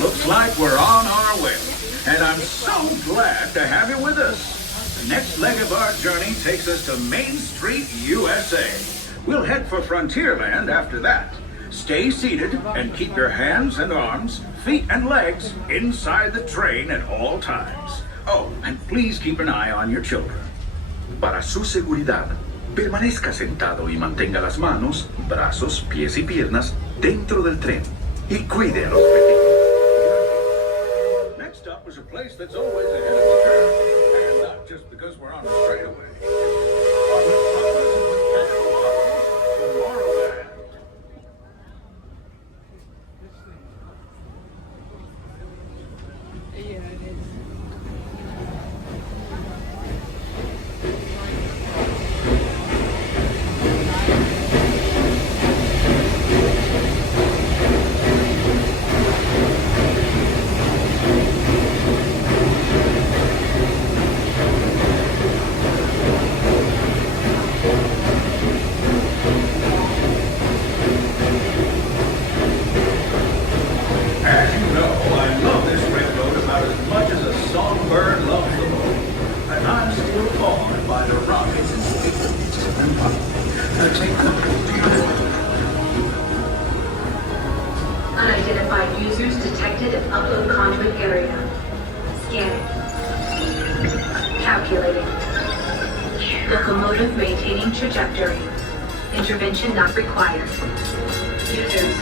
Looks like we're on our way, and I'm so glad to have you with us. The next leg of our journey takes us to Main Street, USA. We'll head for Frontierland after that. Stay seated and keep your hands and arms, feet and legs inside the train at all times. Oh, and please keep an eye on your children. Para su seguridad, permanezca sentado y mantenga las manos, brazos, pies y piernas dentro del tren. Y cuide a los pequeños. Next up is a place that's always ahead of the curve, and not just because we're on a straightaway. Tomorrowland. Yeah, it is. As you know, I love this railroad about as much as a songbird loves the moon. And I'm still awed by the rockets and speakers and pop. Take control to your Unidentified users detected in upload conduit area. Scanning. Calculating. Locomotive maintaining trajectory. Intervention not required. Users,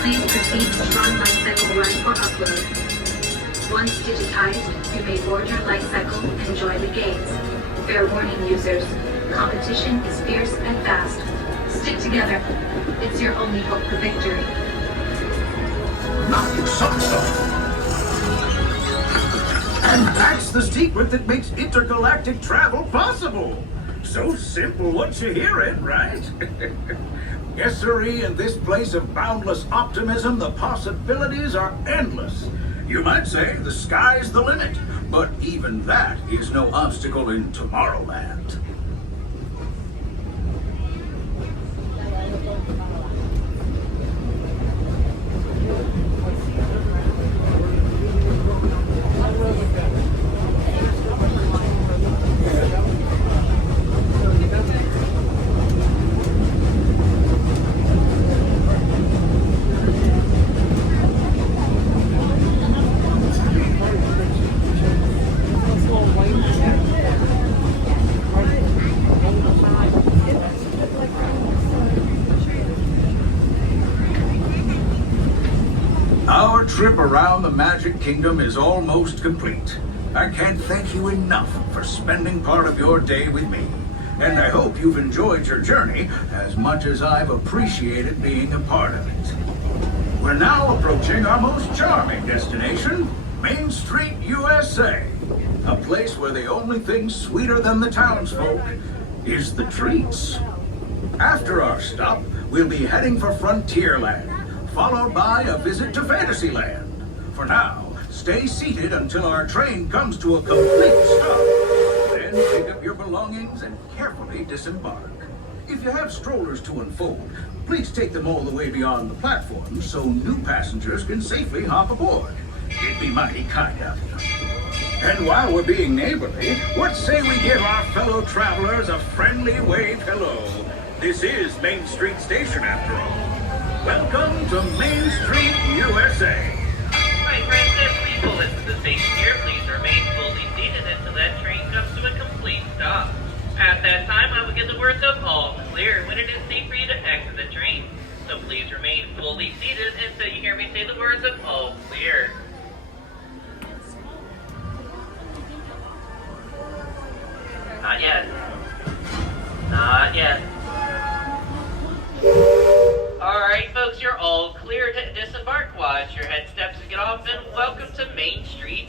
please proceed to Tron Life Cycle run for upload. Once digitized, you may board your life cycle and join the games. Fair warning, users. Competition is fierce and fast. Stick together. It's your only hope for victory. Not some stuff. And that's the secret that makes intergalactic travel possible. So simple once you hear it, right? Yes, sirree, in this place of boundless optimism, the possibilities are endless. You might say the sky's the limit, but even that is no obstacle in Tomorrowland. Our trip around the Magic Kingdom is almost complete. I can't thank you enough for spending part of your day with me. And I hope you've enjoyed your journey as much as I've appreciated being a part of it. We're now approaching our most charming destination, Main Street, USA. A place where the only thing sweeter than the townsfolk is the treats. After our stop, we'll be heading for Frontierland, followed by a visit to Fantasyland. For now, stay seated until our train comes to a complete stop. Then pick up your belongings and carefully disembark. If you have strollers to unfold, please take them all the way beyond the platform so new passengers can safely hop aboard. It'd be mighty kind of you. And while we're being neighborly, what say we give our fellow travelers a friendly wave hello? This is Main Street Station after all. Welcome to Main Street, USA. Right, Francis, we pull into the station here. Please remain fully seated until that train comes to a complete stop. At that time, I will give the words of all clear when it is safe for you to exit the train. So please remain fully seated until you hear me say the words of all clear. Not yet. Not yet. Alright folks, you're all clear to disembark. Watch your head steps to get off and welcome to Main Street